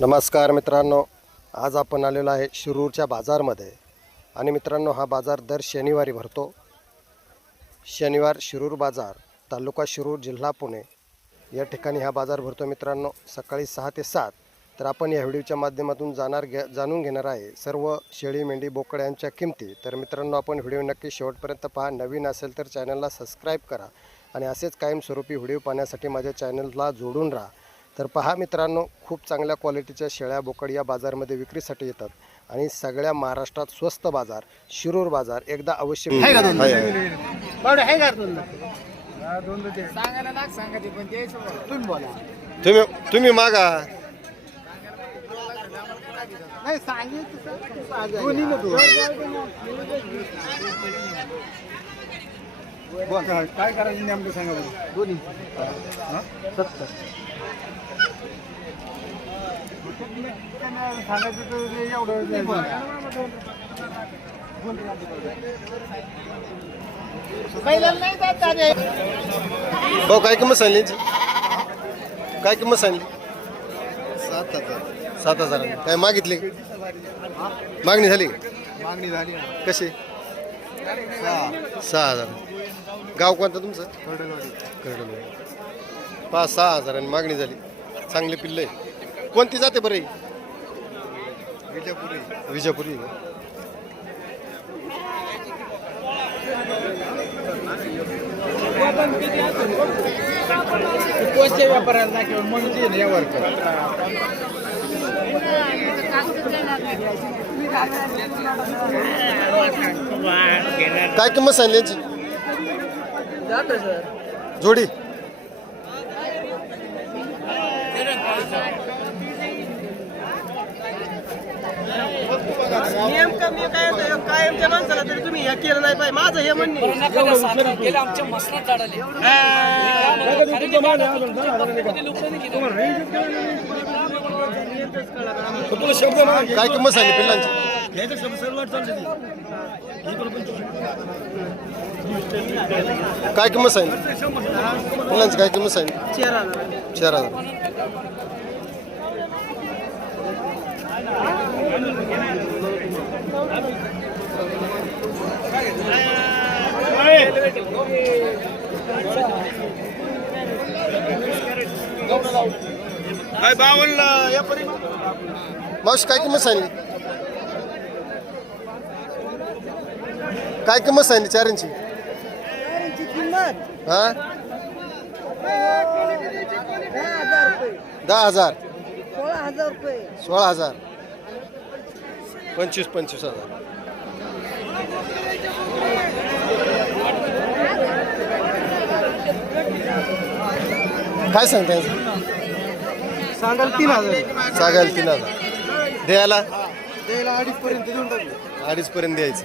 नमस्कार मित्रांनो, आज आपण आलेलो आहे शिरूरच्या बाजारमध्ये आणि मित्रांनो हा बाजार दर शनिवारी भरतो। शनिवार शिरूर बाजार, तालुका शिरूर, जिल्हा पुणे या ठिकाणी हा बाजार भरतो मित्रांनो, सकाळी 6 ते 7। तर आपण या व्हिडिओच्या माध्यमातून जाणून घेणार आहे सर्व शेळी, मेंढी, बोकड यांच्या किमती। तर मित्रांनो आपण व्हिडिओ नक्की शेवटपर्यंत पहा। नवीन असेल तर चॅनलला सबस्क्राईब करा आणि असेच कायमस्वरूपी व्हिडिओ पाहण्यासाठी माझ्या चॅनलला जोडून राहा। तर पहा मित्रांनो, खूप चांगल्या क्वालिटीच्या शेळ्या, बोकड या बाजारमध्ये विक्रीसाठी येतात आणि सगळ्या महाराष्ट्रात स्वस्त बाजार शिरूर बाजार एकदा अवश्य तुम्ही मागा काय करायचं नेमकं सांगा बरं। दोन्ही 70 सांगायचं तर एवढं भाऊ काय किंमत सांगली? काय किंमत सांगली? 7,000 काय मागितले? मागणी झाली? मागणी झाली कशी? 6,000। गाव कोणतं तुमचं? कर्डलवाडी। 5-6 आणि मागणी झाली। चांगले पिल्ले कोणती जाते बरं? विजापुरी। कोणत्या व्यापाऱ्याला किंवा म्हणून यावर काय किंमत सांगली यांची? जोडी नियम कमी काय कायमच्या माणसाला तरी तुम्ही हे केलं नाही पाहिजे। माझं हे म्हणणे काय किंमत सांगली पिल्लांची? काय किंमत सांगली पिल्लांची? काय किंमत सांगली? 4,000। काय 52 या परी मावशी काय किंमत सांगली? काय किंमत सांगली चारांची? हा 10,000 16,000 25,000 काय सांगता याचं? सांगाल 3,000 सांगायला 3,000 द्यायला 2.5 पर्यंत देऊन टाकू। 2.5 पर्यंत द्यायचं।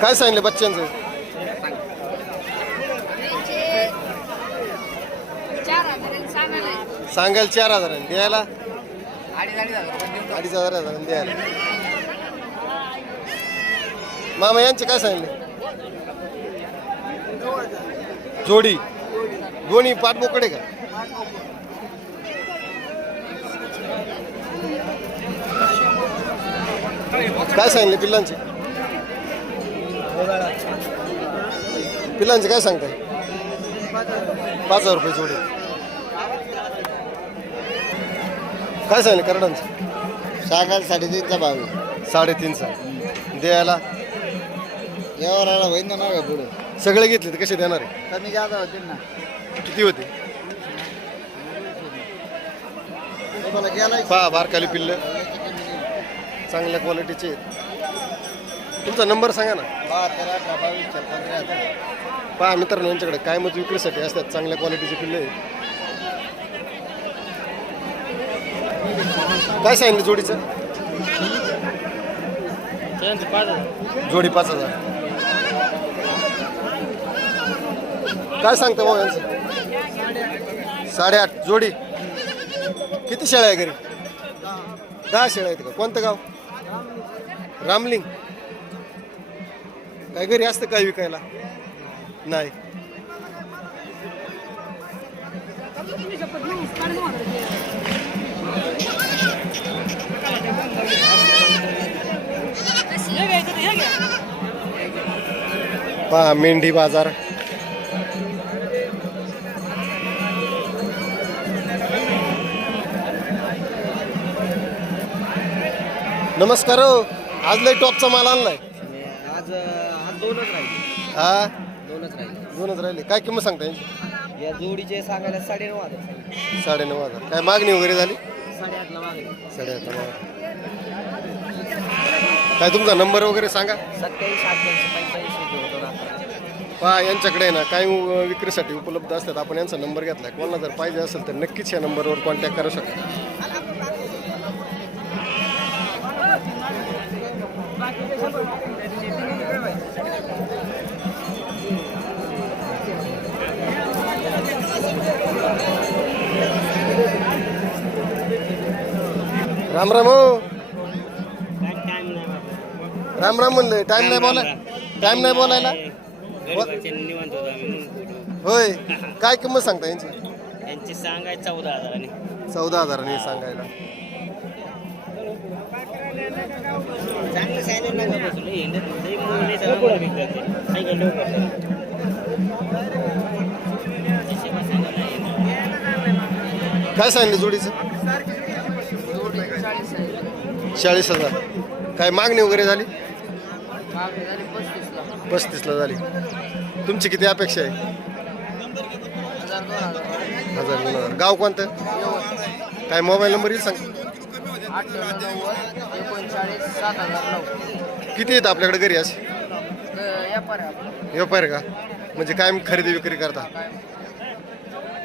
काय सांगितलं बच्चांचं? सांगायला 4,000 द्यायला 2,500 द्यायला। मामा यांचे काय सांगितले? जोडी दोन्ही पाठ बोकडे का? काय सांगितले पिल्लांचे? पिल्लांचे काय सांगताय? 5,000 रुपये जोडी। काय सांगितलं करडांचं? सांगाल 3.5चा भाव आहे। 3.5 द्यायला यावर होईल ना मागं पुढे सगळे घेतले तर कसे देणार आहे? कमी जादा होतील ना। किती होते? तुम्हाला गेला पहा बारकाली पिल्ल चांगल्या क्वालिटीचे। तुमचा नंबर सांगा ना। 72 22 15 पहा मित्रांनो, यांच्याकडे काय मत विक्रीसाठी असतात चांगल्या क्वालिटीचे पिल्ले। काय सांगितलं जोडीचं? जोडी 5,000। काय सांगता भाऊ यांचं? 8.5 जोडी। किती शेळ्या आहे घरी? 10 शेळ्या आहेत का? कोणतं गाव? रामलिंग। काय घरी असतं काय विकायला? नाही। पहा मेंढी बाजार. नमस्कार हो. आज लय टॉपचा माल आणलाय. आज आज दोनच राहिले. हा दोनच राहिले. दोनच राहिले. काय किंमत सांगता यांची? या जोडीचे सांगायला 9.5 हजार. 9,500. काय मागणी वगैरे झाली? 8.5 ला मागणी. 8,500 मागणी. काय तुमचा नंबर वगैरे सांगा. 27 88 85 02. पहा यांच्याकडे आहे ना काही विक्रीसाठी उपलब्ध असतात. आपण यांचा नंबर घेतलाय. कोणाला जर पाहिजे असेल तर नक्कीच या नंबरवर कॉन्टॅक्ट करू शकता. राम राम हो. राम राम म्हणलं. टाइम नाही बोलाय. टाइम नाही बोलायला. होय. काय किंमत सांगता यांची? यांची सांगाय 14,000. 14,000 सांगायला. काय सांगितलं जोडीचं? 40,000. काय मागणी वगैरे झाली? 35ला झाली. तुमची किती अपेक्षा आहे? 1,000-2,000. गाव कोणतं? काय मोबाईल नंबर येईल सांग. 890-39-7009. किती येतं आपल्याकडे घरी असे? व्यापार का? म्हणजे काय खरेदी विक्री करता?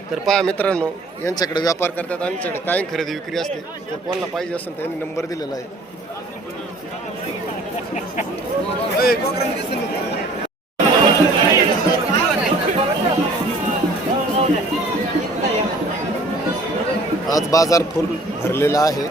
तर पहा मित्रांनो, यांच्याकडे व्यापार करतात आणि यांच्याकडे काय खरेदी विक्री असते. जर कोणाला पाहिजे असेल तर यांनी नंबर दिलेला आहे. आज बाजार फुल भरलेला आहे.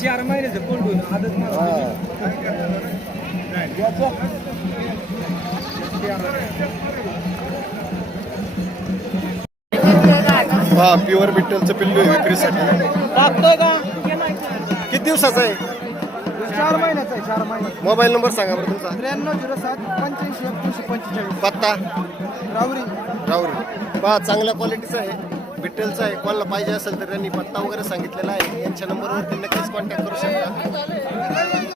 चार महिन्याचं कोंडून आदत हा प्युअर बिट्टलचं पिल्लू आहे विक्रीसाठी. टाकतोय का? किती दिवसाचा आहे? 4 महिन्याचा आहे. 4 महिन्याचा. मोबाईल नंबर सांगा बरं तुमचा. 9307-85-8145. पत्ता रावरी. राहुरी. पहा चांगल्या क्वालिटीचा आहे. बिट्टलचा आहे. कोणाला पाहिजे असेल तर त्यांनी पत्ता वगैरे सांगितलेला आहे. यांच्या नंबरवरती नक्कीच कॉन्टॅक्ट करू शकता.